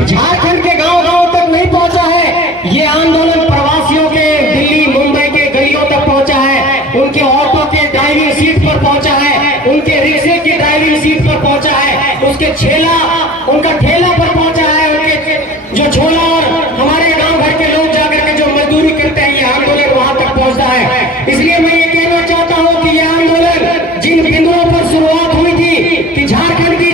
सिर्फ झारखंड के गांव गांव तक नहीं पहुंचा है, ये आंदोलन प्रवासियों के दिल्ली मुंबई के गलियों तक पहुंचा है, उनके ऑटो के ड्राइविंग सीट पर पहुंचा है, उनके रिक्शे की ड्राइविंग सीट पर पहुंचा है, उसके उनका ठेला पर पहुंचा है, उनके जो छोला और हमारे गांव भर के लोग जाकर के जो मजदूरी करते हैं, ये आंदोलन वहां तक पहुंचता है। इसलिए मैं ये कहना चाहता हूं कि ये आंदोलन जिन बिंदुओं पर शुरुआत हुई थी कि झारखंड की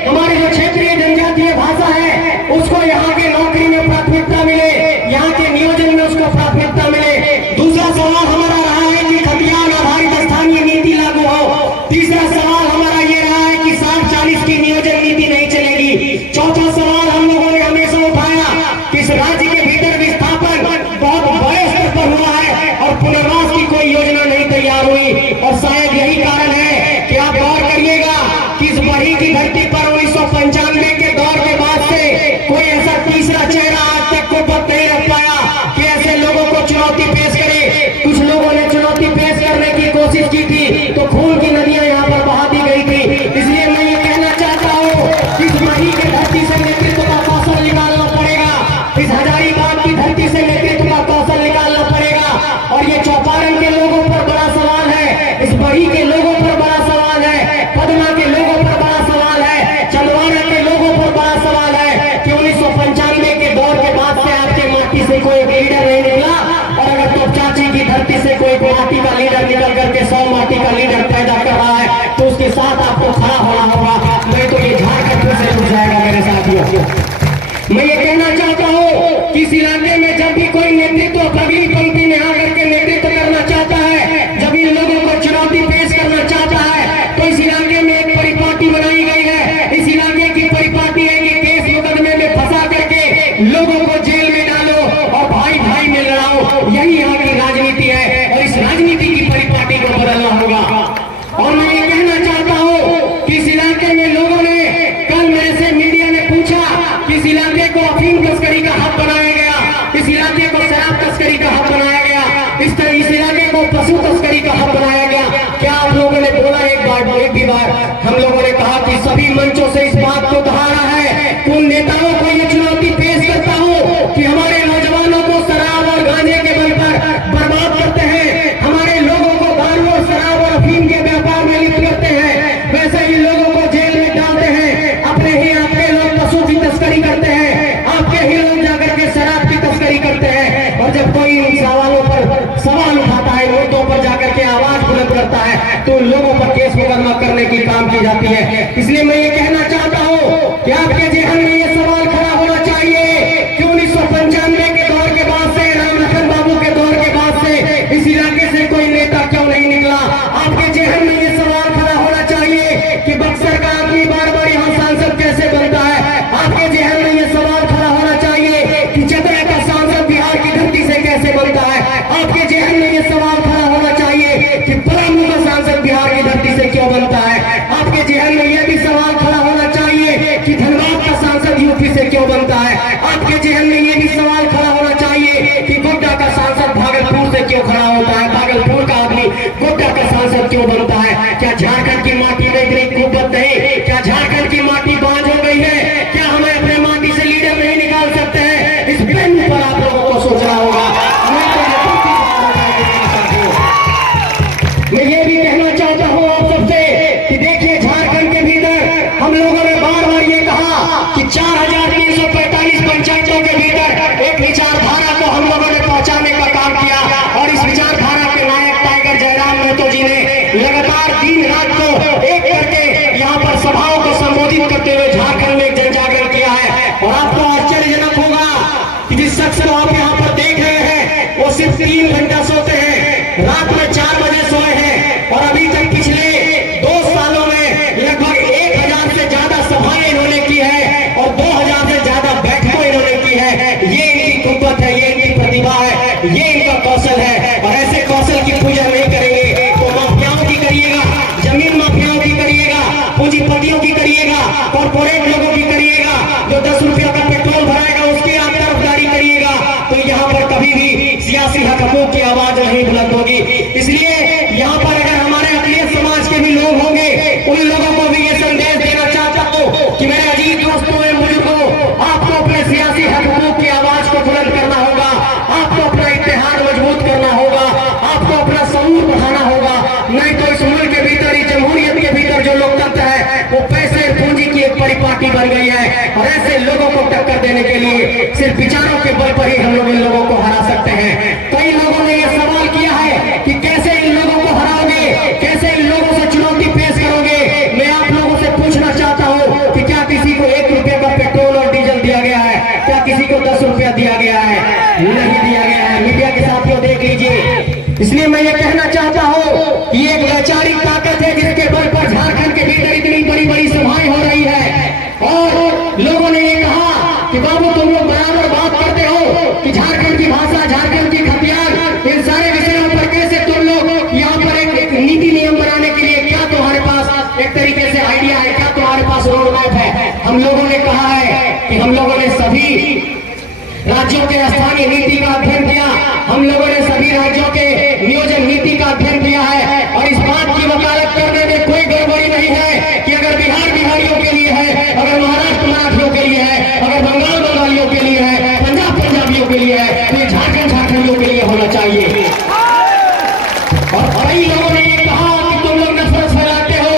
हमारे जो क्षेत्रीय जनजातीय भाषा है उसको यहाँ के नौकरी में प्राथमिकता मिले, यहाँ के नियोजन में उसको प्राथमिकता मिले। दूसरा सवाल हमारा रहा है कि खतियान आधारित स्थानीय नीति लागू हो। तीसरा सवाल हमारा ये रहा है कि 60-40 की नियोजन नीति नहीं चलेगी। चौथा सवाल हम लोगों ने हमेशा उठाया कि इस राज्य के भीतर विस्थापन बहुत बड़े स्तर पर हुआ है और पुनर्वास की कोई योजना नहीं तैयार हुई, और शायद यही कारण है कि आप गौर करिएगा कि इस बड़ी की धरती पर 1995 के दौर के बाद से कोई ऐसा तीसरा चेहरा आज तक को पद नहीं रख पाया कि ऐसे लोगों को चुनौती पेश करे। कुछ लोगों ने चुनौती पेश करने की कोशिश की थी तो खून की नदियां यहाँ पर बहा दी गई थी। इसलिए मैं ये कहना चाहता हूँ कि इस बड़ी की धरती से नेतृत्व का कौशल निकालना पड़ेगा, इस हजारीबाग की धरती से नेतृत्व का कौशल निकालना पड़ेगा। और ये चौपारण के लोगों पर बड़ा सवाल है, इस बड़ी के लोगों पर बड़ा सवाल है, पदमा के लोगों पर बड़ा सवाल है, चंदवाड़ा के लोगों पर बड़ा सवाल है कि 1995 के दौर के बाद से आपके माटी से कोई लीडर नहीं निकला, और अगर तो चाची की धरती से कोई माटी का लीडर निकल करके 100 माटी का लीडर पैदा कर रहा है तो उसके साथ आपको खड़ा होना होगा, नहीं तो ये झारखंड फिर से टूट जाएगा। मेरे साथियों, मैं ये कहना चाहता हूँ कि इस इलाके में जब भी कोई नेतृत्व अगली पंक्ति में आकर के नेतृत्व करना चाहता है, जब इन लोगों को चुनौती पेश करना चाहता है, तो इस इलाके में एक परिपाटी बनाई गई है। इस इलाके की परिपाटी है कि केस मुकदमे में फंसा करके लोगों को जेल में डालो और भाई भाई में लड़ाओ, यही यहाँ की राजनीति है, और इस राजनीति की परिपाटी को बदलना होगा। और मैं ये कहना चाहता हूँ कि इस इलाके में लोगों ने, कल मेरे से मीडिया ने पूछा कि इस इलाके को अफीम तस्करी का हब बनाया गया, इस इलाके को शराब तस्करी का हब बनाया गया, इस इलाके को पशु तस्करी का हब बनाया गया। क्या आप लोगों ने बोला एक भी बार? हम लोगों ने कहा कि सभी मंचों से इस बात को कहा रहा है, उन नेताओं को ये चुनौती पेश करता हूँ कि हमारे नौजवानों को शराब और गांजे के बल पर बर्बाद करते हैं, हमारे लोगों को दारू और शराब और अफीम के व्यापार में लिप्त करते हैं, वैसे ही लोगों को जेल में डालते हैं, अपने ही आपके लोग पशु की तस्करी करते हैं, आपके ही लोग जाकर के शराब की तस्करी करते हैं। और जब कोई इन सवालों पर सवाल उठाता है, मुद्दों पर जाकर के आवाज बुलंद करता है, तो उन लोगों पर केस मुकदमा करने की काम की जाती है। इसलिए मैं ये कहना चाहता हूँ कि आपके जेहन में ये सवाल खड़ा होना चाहिए कि 1995 के दौर के बाद से, राम लखन बाबू के दौर के बाद से इस इलाके से कोई नेता क्यों नहीं निकला। आपके जेहन में ये सवाल खड़ा होना चाहिए कि बक्सर का आदमी बार बार यहाँ सांसद कैसे बनता है। आपके जेहन में ये सवाल खड़ा होना चाहिए कि चतरा का सांसद बिहार की धरती से कैसे बनता है। आपके जेहन में ये सवाल खड़ा होना चाहिए कि पलामू का सांसद बिहार की धरती से क्यों बनता है। आपके जेहन में यह भी सवाल खड़ा होना चाहिए कि धनबाद का सांसद यूपी से क्यों बनता है। आपके जेहन में यह भी सवाल खड़ा होना चाहिए कि गोड्डा का सांसद भागलपुर से क्यों खड़ा होता है, भागलपुर का आदमी गोड्डा का सांसद क्यों बनता है। क्या झारखंड की माटी में इतनी कुव्वत नहीं? क्या झारखंड की माटी बांझ हो गई है? क्या हमें अपने माटी से लीडर नहीं निकाल सकते हैं? इस बिंदु पर आप लोगों को सोचना होगा। मैं ये भी कहना चाहता हूँ आप सबसे कि देखिए, झारखंड के भीतर हम लोगों ने बार बार ये कहा कि 4345 पंचायतों के भीतर एक विचारधारा को हम लोगों ने पहुंचाने का काम किया, और इस विचारधारा के नायक टाइगर जयराम महतो जी ने लगातार दिन रात को एक करके यहाँ पर सभाओं को संबोधित करते हुए झारखंड में एक जन जागरण किया है। और आपको आश्चर्यजनक होगा कि जिस शख्स को आप यहाँ पर देख रहे हैं वो सिर्फ 3 घंटा सोते हैं, रात में 4 बजे सोए हैं, और अभी तक पिछले 2 सालों में लगभग 1000 से ज्यादा सभाएं इन्होंने की है और 2000 से ज्यादा बैठकें इन्होंने की है। ये इनकी कुव्वत है, ये इनकी प्रतिभा है, ये इनका कौशल है। और ऐसे कौशल की पूजा नहीं करेंगे तो माफियाओं की करिएगा, जमीन माफियाओं की करिएगा, पूंजीपतियों की करिएगा, कॉर्पोरेट लोगों की करिएगा, जो 10 रुपया का पेट्रोल भराएगा उसकी आप तरफदारी करिएगा, तो यहाँ पर कभी भी सियासी हकमों की आवाज नहीं बुलंद होगी। इसलिए यहाँ पर अगर हमारे अखिलेश समाज के भी लोग होंगे, उन लोगों को भी ये संदेश देना चाहता हूँ कि मेरे अजीज दोस्तों एवं बुजुर्गों, आपको पार्टी बन गई है और ऐसे लोगों को टक्कर देने के लिए सिर्फ विचारों के बल पर ही हम लोग इन लोगों को हरा सकते हैं। कई लोगों ने यह सवाल किया है कि कैसे इन लोगों को हराओगे, कैसे इन लोगों से चुनौती पेश करोगे। मैं आप लोगों से पूछना चाहता हूं कि क्या किसी को 1 रुपए का पेट्रोल और डीजल दिया गया है? क्या किसी को 10 रुपया दिया गया है? नहीं दिया गया है। मीडिया के साथियों देख लीजिए। इसलिए मैं ये कहना चाहता हूं कि एक वैचारिक ताकत है जिसके बल पर झारखंड के भीतर इतनी बड़ी बड़ी सभाएं हो रही है और लोगों ने ये कहा कि बाबू तुम लोग बराबर बात करते हो कि झारखंड की भाषा, झारखंड की खतियान, इन सारे विषयों पर कैसे तुम लोग यहाँ पर एक नीति नियम बनाने के लिए क्या तुम्हारे पास एक तरीके से आइडिया है, क्या तुम्हारे पास रोड मैप है? हम लोगों ने कहा है कि हम लोगों ने सभी राज्यों के स्थानीय नीति का अध्ययन किया, हम लोगों ने सभी राज्यों के नियोजन नीति का अध्ययन किया है और इस बात की वकालत करने में कोई गड़बड़ी नहीं है कि अगर बिहार बिहारियों के लिए है, अगर महाराष्ट्र मराठियों के लिए है, अगर बंगाल बंगालियों के लिए है, पंजाब पंजाबियों के लिए है, तो ये झारखंड झारखंडियों के लिए होना चाहिए। और कई लोगों ने ये कहा कि तुम लोग नफरत फैलाते हो,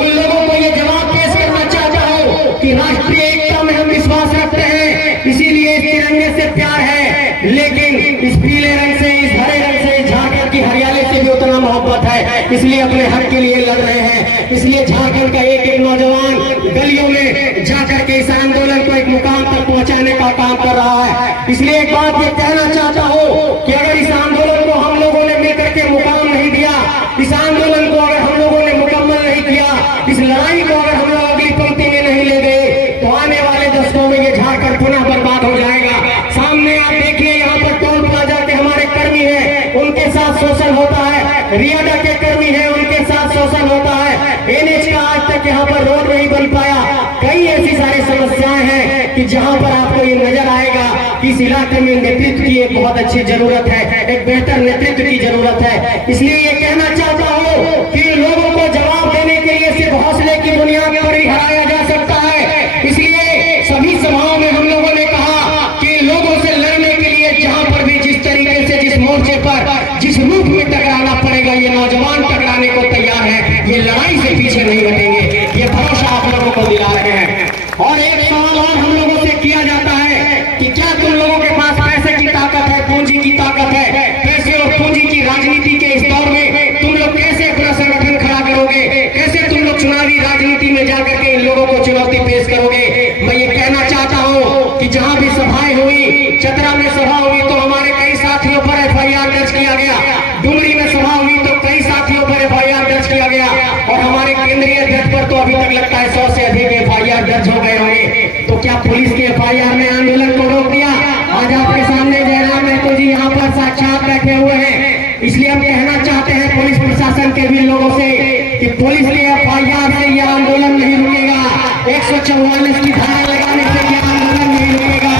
उन लोगों को ये जवाब पेश करना चाहता हूं कि राष्ट्रीय एकता में हम विश्वास रखते हैं, इसीलिए इस तिरंगे से प्यार है, लेकिन इस पीले रंग से, इस हरे रंग से, इस झारखंड की हरियाली से भी उतना मोहब्बत है, इसलिए अपने हक के लिए लड़ रहे हैं। इसलिए झारखंड का एक एक नौजवान गलियों में जाकर के इस आंदोलन को एक मुकाम तक पहुंचाने का काम कर रहा है। इसलिए एक बात ये कहना चाहता हूं कि अगर इस आंदोलन को हम लोगों ने मिलकर के मुकाम नहीं दिया, इस आंदोलन को अगर हम लोगों ने मुकम्मल नहीं किया, इस लड़ाई को अगर हम लोग अगली पंक्ति में नहीं ले गए, तो आने वाले दशकों में ये झारखंड पुनः बर्बाद हो जाएगा। सामने आप देखिए, यहाँ पर टोल प्लाजा के हमारे कर्मी हैं, उनके साथ शोषण होता है, रियादा के कर्मी हैं, उनके साथ शोषण होता है, एनएच का आज तक यहाँ पर रोड नहीं बन पाया। कई ऐसी सारी समस्याएं हैं कि जहाँ पर आपको ये नजर आएगा कि इस इलाके में नेतृत्व की एक बहुत अच्छी जरूरत है, एक बेहतर नेतृत्व की जरूरत है। इसलिए ये कहना चाहता हूँ कि लोगों को जवाब देने के लिए सिर्फ हौसले की बुनियाद पर ही हराया जा सकता है। इसलिए सभी सभाओं में हम लोगों ने कहा कि लोगों से लड़ने के लिए जहां पर भी जिस तरीके से, जिस मोर्चे पर, जिस रूप में टकराना पड़ेगा, ये नौजवान टकराने को तैयार है, ये लड़ाई से पीछे नहीं हटेंगे, ये भरोसा आप लोगों को दिला रहे हैं। और एक सवाल और हम लोगों से किया जाता है कि क्या तुम लोगों के पास पैसे की ताकत है, पूंजी की ताकत है? पैसे और पूंजी की राजनीति के इस दौर में तुम लोग कैसे अपना संगठन खड़ा करोगे? कैसे तुम लोग चुनावी राजनीति में जाकर के इन लोगों को चुनौती पेश करोगे? मैं ये कहना चाहता हूँ कि जहाँ भी सभाएं हुई, चतरा में सभा हुई तो हमारे कई साथियों पर एफआईआर दर्ज किया गया, डुमरी में सभा हुई तो कई साथियों पर एफआईआर दर्ज किया गया और हमारे केंद्रीय अध्यक्ष पर तो अभी तक लगता है 100 से अधिक एफआईआर दर्ज हो गए होंगे। तो क्या पुलिस के एफआईआर ने आंदोलन को रोक दिया? आज आपके सामने जयराम महतो जी यहाँ पर साक्षात बैठे हुए हैं। इसलिए हम कहना चाहते हैं पुलिस प्रशासन के भी लोगों से कि पुलिस के एफआईआर से यह आंदोलन नहीं रुकेगा, 144 की धारा लगाने से यह आंदोलन नहीं रुकेगा,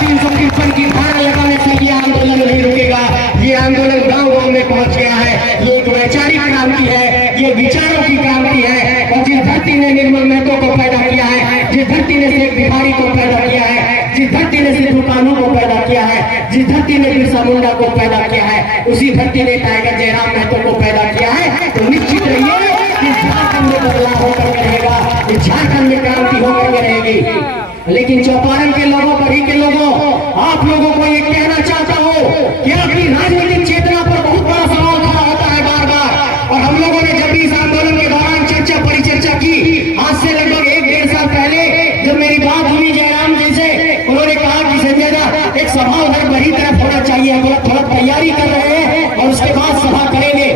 353 की धारा लगाने से यह आंदोलन नहीं रुकेगा। ये आंदोलन गांव गांव में पहुंच गया है, ये एक वैचारिक क्रांति है, ये विचारों की क्रांति है। और जिस धरती ने निर्मल महतो को पैदा किया है, जिस धरती ने शेख भिखारी को पैदा किया है, जिस धरती ने सिद्धू कानू को पैदा किया है, जिस धरती ने बिरसा मुंडा को पैदा किया है, उसी धरती ने टाइगर जयराम महतो को पैदा किया है। तो निश्चित रहिए कि झारखंड में बदलाव होकर रहेगा, झारखंड में क्रांति होकर रहेगी। लेकिन चौपारण के लोगों, बड़ी के लोगों, आप लोगों को ये कहना चाहता हूँ कि आपकी राजनीतिक चेतना पर बहुत बड़ा सवाल खड़ा होता है बार बार। और हम लोगों ने जब भी इस आंदोलन के दौरान परिचर्चा की, आज से लगभग 1-1.5 साल पहले जब मेरी बात हुई जयराम जी से, उन्होंने कहा कि संजय दा एक सभा उधर बड़ी तरफ होना चाहिए, हम लोग थोड़ा तैयारी कर रहे हैं और उसके बाद सभा करेंगे।